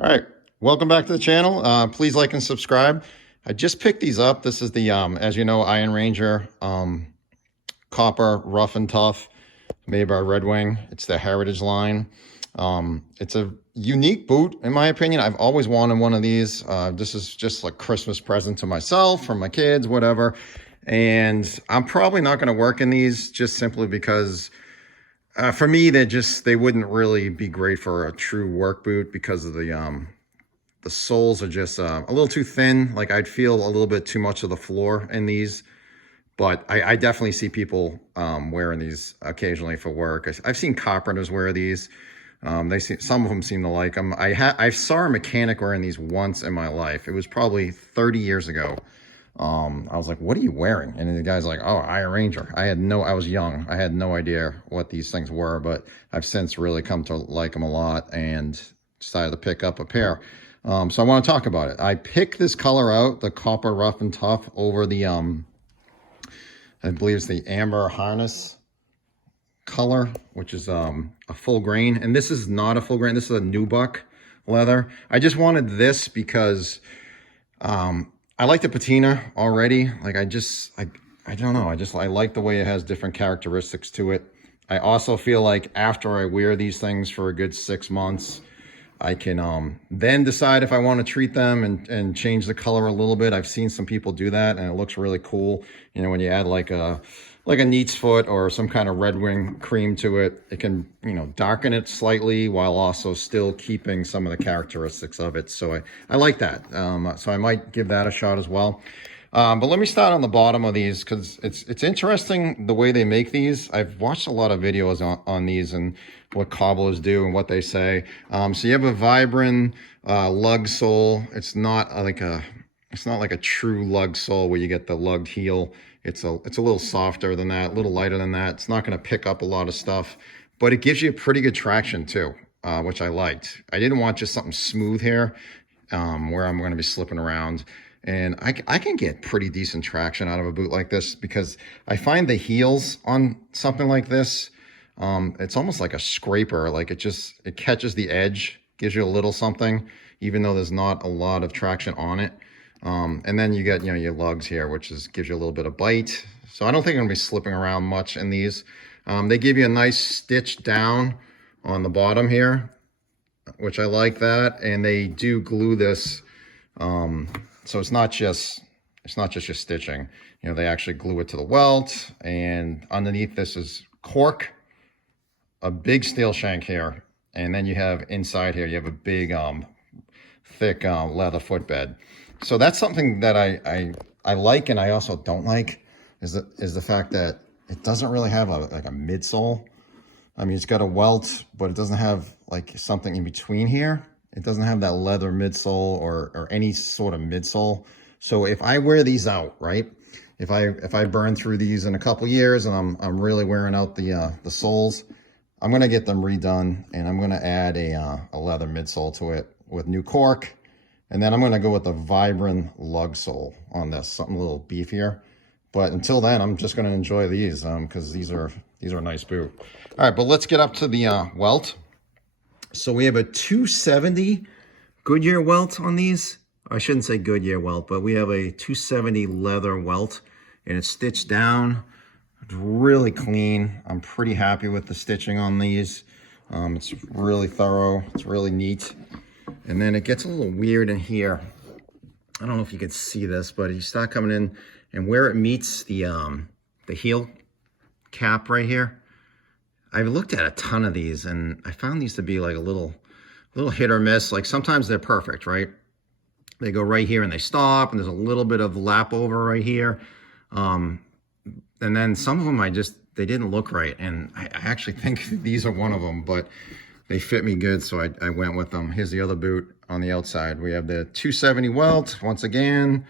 All right, welcome back to the channel. Please like and subscribe. I just picked these up. This is the, as you know, Iron Ranger copper rough and tough made by Red Wing. It's the Heritage line. It's a unique boot, in my opinion. I've always wanted one of these. This is just like Christmas present to myself, from my kids, whatever. And I'm probably not going to work in these just simply because for me, they wouldn't really be great for a true work boot because of the soles are just a little too thin. Like I'd feel a little bit too much of the floor in these, but I definitely see people wearing these occasionally for work. I've seen carpenters wear these. Some of them seem to like them. I saw a mechanic wearing these once in my life. It was probably 30 years ago. I was like, what are you wearing? And the guy's like, oh, Iron Ranger. I was young. I had no idea what these things were, but I've since really come to like them a lot and decided to pick up a pair. So I want to talk about it. I picked this color out, the copper rough and tough, over the, I believe it's the amber harness color, which is a full grain. And this is not a full grain. This is a nubuck leather. I just wanted this because, I like the patina already. Like I don't know. I like the way it has different characteristics to it. I also feel like after I wear these things for a good 6 months, I can then decide if I want to treat them and change the color a little bit. I've seen some people do that and it looks really cool. You know, when you add like a neat's foot or some kind of Red Wing cream to it, it can, you know, darken it slightly while also still keeping some of the characteristics of it. So I like that. So I might give that a shot as well. But let me start on the bottom of these because it's interesting the way they make these. I've watched a lot of videos on these and what cobblers do and what they say. So you have a Vibram lug sole. It's not like a true lug sole where you get the lugged heel. It's a little softer than that, a little lighter than that. It's not going to pick up a lot of stuff, but it gives you pretty good traction too, which I liked. I didn't want just something smooth here where I'm going to be slipping around. And I can get pretty decent traction out of a boot like this because I find the heels on something like this, it's almost like a scraper. Like it catches the edge, gives you a little something, even though there's not a lot of traction on it. And then you get, you know, your lugs here, which gives you a little bit of bite. So I don't think I'm gonna be slipping around much in these. They give you a nice stitch down on the bottom here, which I like that. And they do glue this. So it's not just your stitching, you know, they actually glue it to the welt, and underneath this is cork, a big steel shank here. And then you have inside here, you have a big, thick, leather footbed. So that's something that I like. And I also don't like is the fact that it doesn't really have like a midsole. I mean, it's got a welt, but it doesn't have like something in between here. It doesn't have that leather midsole or any sort of midsole. So if I wear these out, right? If I burn through these in a couple years and I'm really wearing out the soles, I'm gonna get them redone and I'm gonna add a leather midsole to it with new cork, and then I'm gonna go with the Vibram lug sole on this, something a little beefier. But until then, I'm just gonna enjoy these because these are a nice boot. All right, but let's get up to the welt. So we have a 270 Goodyear welt on these. I shouldn't say Goodyear welt, but we have a 270 leather welt, and it's stitched down. It's really clean. I'm pretty happy with the stitching on these. It's really thorough. It's really neat. And then it gets a little weird in here. I don't know if you can see this, but you start coming in, and where it meets the heel cap right here, I've looked at a ton of these and I found these to be like a little hit or miss. Like sometimes they're perfect, right? They go right here and they stop, and there's a little bit of lap over right here. And then some of them they didn't look right. And I actually think these are one of them, but they fit me good. So I went with them. Here's the other boot on the outside. We have the 270 welt, once again,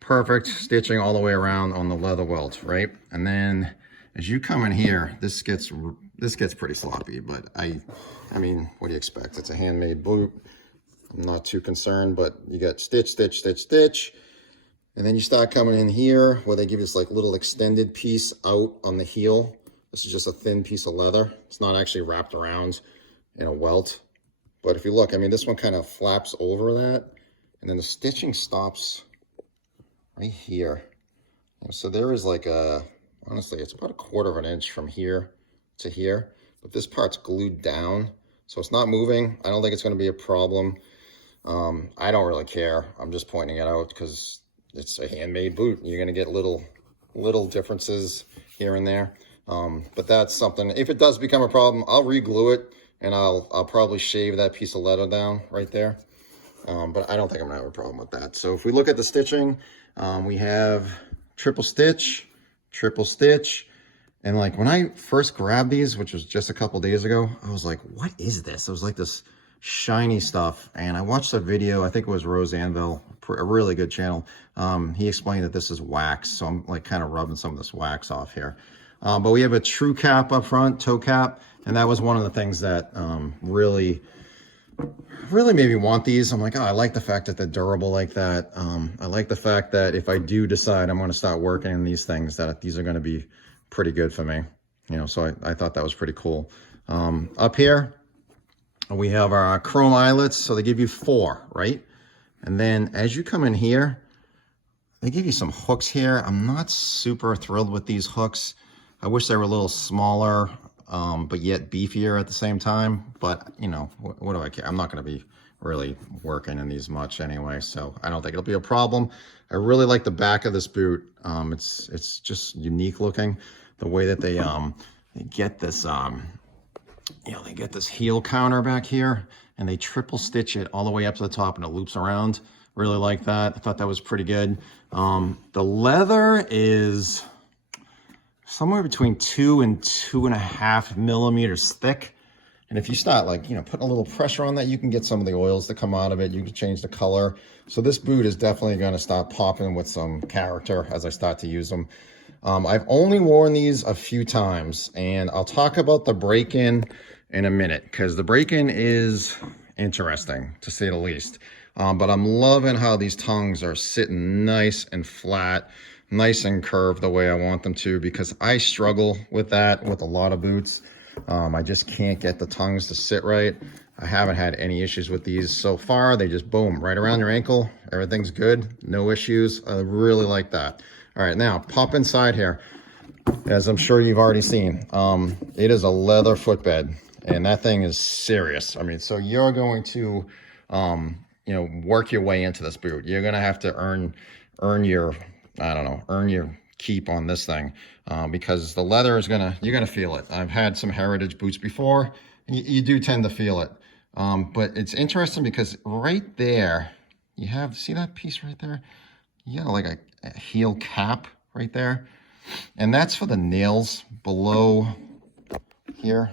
perfect stitching all the way around on the leather welt, right? And then as you come in here, this gets pretty sloppy, but I mean, what do you expect? It's a handmade boot. I'm not too concerned, but you got stitch, stitch, stitch, stitch. And then you start coming in here where they give you this like little extended piece out on the heel. This is just a thin piece of leather. It's not actually wrapped around in a welt. But if you look, I mean, this one kind of flaps over that, and then the stitching stops right here. So there is like honestly, it's about 1/4 of an inch from here to here, but this part's glued down, so it's not moving. I don't think it's going to be a problem. I don't really care. I'm just pointing it out because it's a handmade boot. You're going to get little differences here and there. But that's something, if it does become a problem, I'll re-glue it, and I'll probably shave that piece of leather down right there. But I don't think I'm gonna have a problem with that. So if we look at the stitching, we have triple stitch, and like when I first grabbed these, which was just a couple days ago, I was like, what is this? It was like this shiny stuff, and I watched a video, I think it was Rose Anvil, a really good channel. He explained that this is wax, so I'm like kind of rubbing some of this wax off here. But we have a true cap up front, toe cap, and that was one of the things that really made me want these. I'm like, oh, I like the fact that they're durable like that. I like the fact that if I do decide I'm going to start working in these things, that these are going to be pretty good for me. You know, so I thought that was pretty cool. Up here, we have our chrome eyelets. So they give you 4, right? And then as you come in here, they give you some hooks here. I'm not super thrilled with these hooks. I wish they were a little smaller, but yet beefier at the same time. But, you know, what do I care? I'm not going to be really working in these much anyway, so I don't think it'll be a problem. I really like the back of this boot. It's just unique looking. The way that they get this, you know, they get this heel counter back here, and they triple stitch it all the way up to the top, and it loops around. Really like that. I thought that was pretty good. The leather is somewhere between 2 and 2.5 millimeters thick. And if you start like, you know, putting a little pressure on that, you can get some of the oils to come out of it. You can change the color. So this boot is definitely going to start popping with some character as I start to use them. I've only worn these a few times, and I'll talk about the break-in in a minute, because the break-in is interesting to say the least. But I'm loving how these tongues are sitting nice and flat, nice and curved the way I want them to, because I struggle with that with a lot of boots. I just can't get the tongues to sit right. I haven't had any issues with these so far. They just boom right around your ankle. Everything's good, no issues. I really like that. All right, now pop inside here. As I'm sure you've already seen, it is a leather footbed, and that thing is serious. I mean, so you're going to you know, work your way into this boot. You're gonna have to earn your, I don't know, earn your keep on this thing, because the leather is you're gonna feel it. I've had some heritage boots before, and you do tend to feel it. But it's interesting because right there, you have, see that piece right there? Yeah, like a heel cap right there. And that's for the nails below here.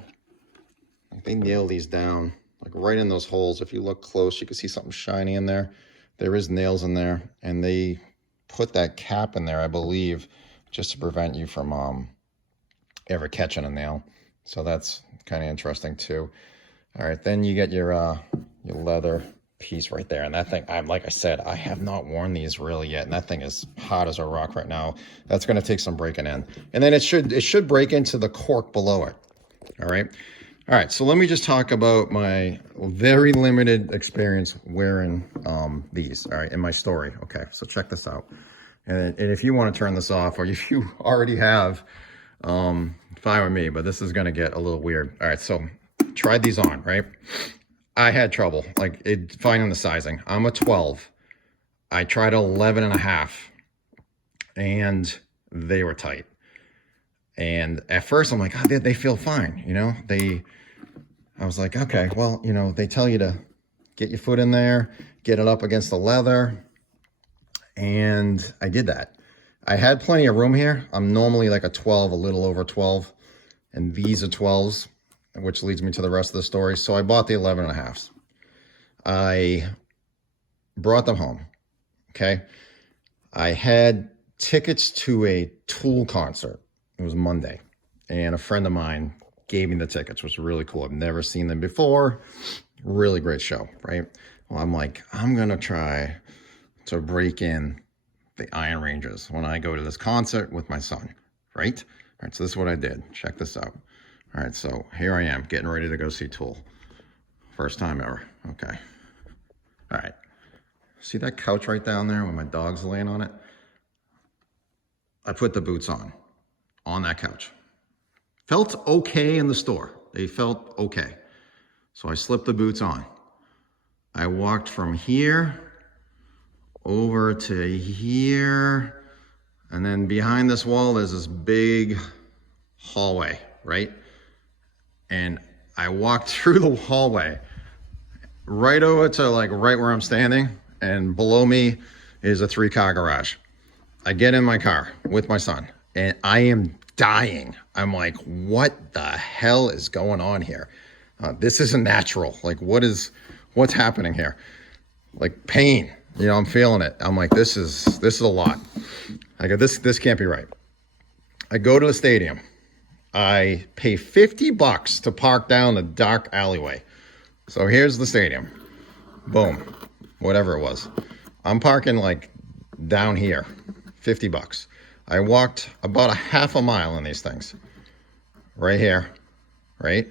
They nail these down, like right in those holes. If you look close, you can see something shiny in there. There is nails in there, and they put that cap in there, I believe, just to prevent you from ever catching a nail. So that's kind of interesting too. All right, then you get your leather piece right there, and that thing, like I said, I have not worn these really yet, and that thing is hot as a rock right now. That's going to take some breaking in, and then it should break into the cork below it. All right, so let me just talk about my very limited experience wearing these, all right, in my story. Okay, so check this out. And if you want to turn this off, or if you already have, fine with me, but this is going to get a little weird. All right, so tried these on, right? I had trouble, like, finding the sizing. I'm a 12. I tried 11.5, and they were tight. And at first, I'm like, oh, they feel fine, you know? I was like, okay, well, you know, they tell you to get your foot in there, get it up against the leather, and I did that. I had plenty of room here. I'm normally like a 12, a little over 12, and these are 12s, which leads me to the rest of the story. So I bought the 11.5s. I brought them home, okay? I had tickets to a Tool concert. It was Monday, and a friend of mine gave me the tickets, which was really cool. I've never seen them before. Really great show, right? Well, I'm like, I'm gonna try to break in the Iron Rangers when I go to this concert with my son, right? All right, so this is what I did. Check this out. All right, so here I am getting ready to go see Tool. First time ever. Okay. All right. See that couch right down there when my dog's laying on it? I put the boots on that couch. Felt okay in the store. They felt okay. So I slipped the boots on. I walked from here over to here. And then behind this wall, there's this big hallway, right? And I walked through the hallway right over to like right where I'm standing. And below me is a 3-car garage. I get in my car with my son and I am dying. I'm like, what the hell is going on here? This isn't natural. Like, what's happening here? Like pain, I'm feeling it. I'm like, this is a lot. I go, this can't be right. I go to the stadium. I pay $50 to park down the dark alleyway. So here's the stadium. Boom, whatever it was. I'm parking like down here, $50. I walked about a half a mile in these things. Right here, right?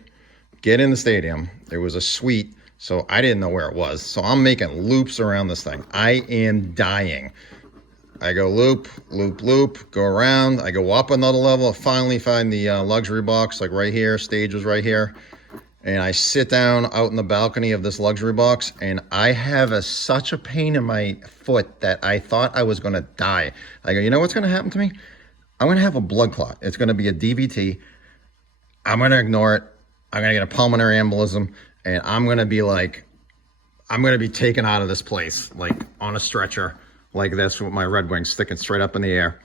Get in the stadium. There was a suite, so I didn't know where it was. So I'm making loops around this thing. I am dying. I go loop, loop, loop, go around. I go up another level. I finally find the luxury box, like right here. Stage was right here. And I sit down out in the balcony of this luxury box, and I have such a pain in my foot that I thought I was going to die. I go, you know what's going to happen to me? I'm going to have a blood clot. It's going to be a DVT. I'm going to ignore it. I'm going to get a pulmonary embolism, and I'm going to be taken out of this place, like on a stretcher like this with my Red Wings sticking straight up in the air.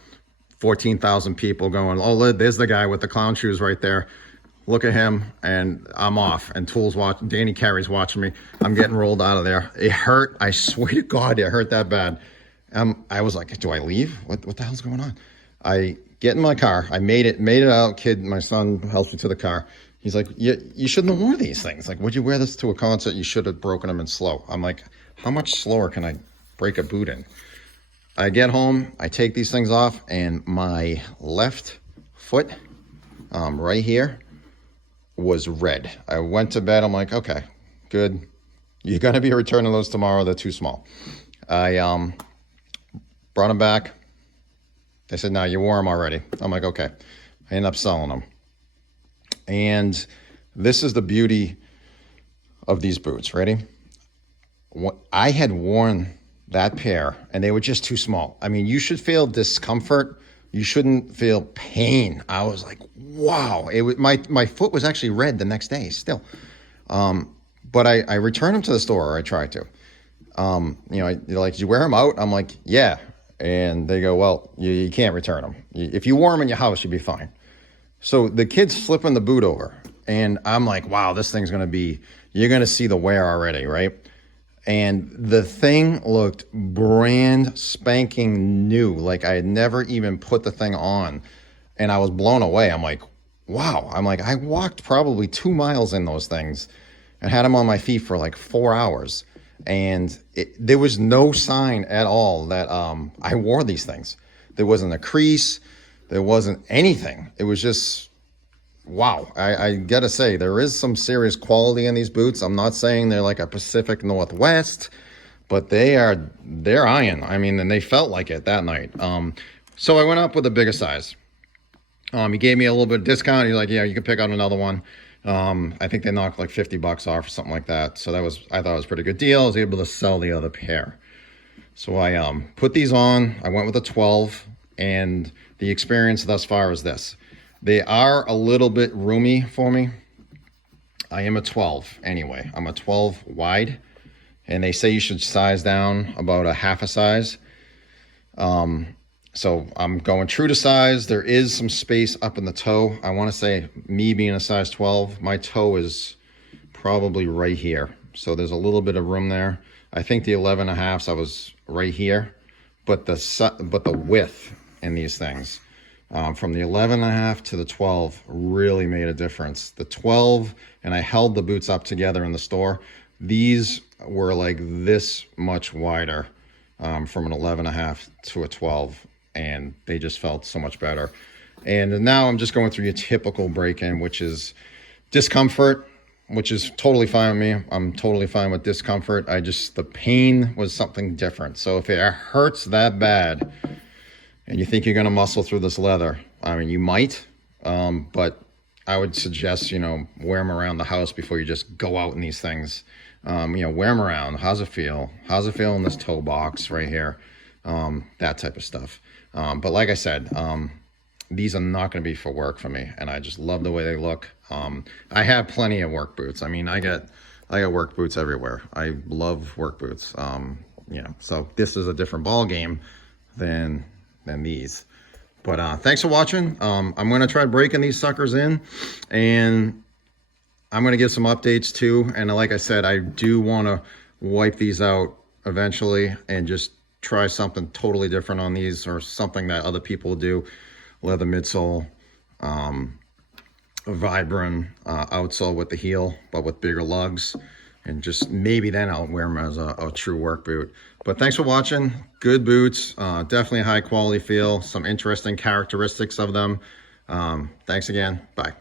14,000 people going, oh, there's the guy with the clown shoes right there. Look at him, and I'm off. And Tool's watching. Danny Carey's watching me. I'm getting rolled out of there. It hurt. I swear to God, it hurt that bad. I was like, do I leave? What the hell's going on? I get in my car. I made it out. My son helps me to the car. He's like, you shouldn't have worn these things. Like, would you wear this to a concert? You should have broken them in slow. I'm like, how much slower can I break a boot in? I get home. I take these things off, and my left foot, right here, was red. I went to bed. I'm like, okay, good. You're going to be returning those tomorrow. They're too small. I brought them back. They said, no, you wore them already. I'm like, okay. I ended up selling them. And this is the beauty of these boots. Ready? I had worn that pair and they were just too small. I mean, you should feel discomfort. You shouldn't feel pain. I was like, wow. My foot was actually red the next day still. But I returned them to the store, or I tried to. They're like, did you wear them out? I'm like, yeah. And they go, well, you can't return them. If you wore them in your house, you'd be fine. So the kid's flipping the boot over. And I'm like, wow, this thing's going to be, you're going to see the wear already, right? And the thing looked brand spanking new. Like I had never even put the thing on. And I was blown away. I'm like, wow. I'm like, I walked probably 2 miles in those things and had them on my feet for like 4 hours. And there was no sign at all that I wore these things. There wasn't a crease. There wasn't anything. It was just, wow. I gotta say, there is some serious quality in these boots. I'm not saying they're like a Pacific Northwest, but they're iron. I mean, and they felt like it that night. So I went up with a bigger size. He gave me a little bit of discount. He's like, yeah, you can pick out another one. I think they knocked like $50 off or something like that. So I thought it was a pretty good deal. I was able to sell the other pair. So I put these on. I went with a 12, and the experience thus far is this. They are a little bit roomy for me. I am a 12 anyway. I'm a 12 wide, and they say you should size down about a half a size. So I'm going true to size. There is some space up in the toe. I want to say, me being a size 12, my toe is probably right here. So there's a little bit of room there. I think the 11 and a halves, I was right here, but the width in these things, from the 11 and a half to the 12 really made a difference. The 12, and I held the boots up together in the store. These were like this much wider, from an 11 and a half to a 12. And they just felt so much better. And now I'm just going through your typical break-in, which is discomfort, which is totally fine with me. I'm totally fine with discomfort. The pain was something different. So if it hurts that bad and you think you're going to muscle through this leather, I mean, you might, but I would suggest, wear them around the house before you just go out in these things. Wear them around. How's it feel? How's it feel in this toe box right here? That type of stuff. But like I said, these are not going to be for work for me, and I just love the way they look. I have plenty of work boots. I mean, I got work boots everywhere. I love work boots. So this is a different ball game than these. But thanks for watching. I'm going to try breaking these suckers in, and I'm going to give some updates too. And like I said, I do want to wipe these out eventually and just try something totally different on these, or something that other people do. Leather midsole, a Vibram outsole with the heel, but with bigger lugs. And just maybe then I'll wear them as a true work boot. But thanks for watching. Good boots, definitely a high quality feel, some interesting characteristics of them. Thanks again. Bye.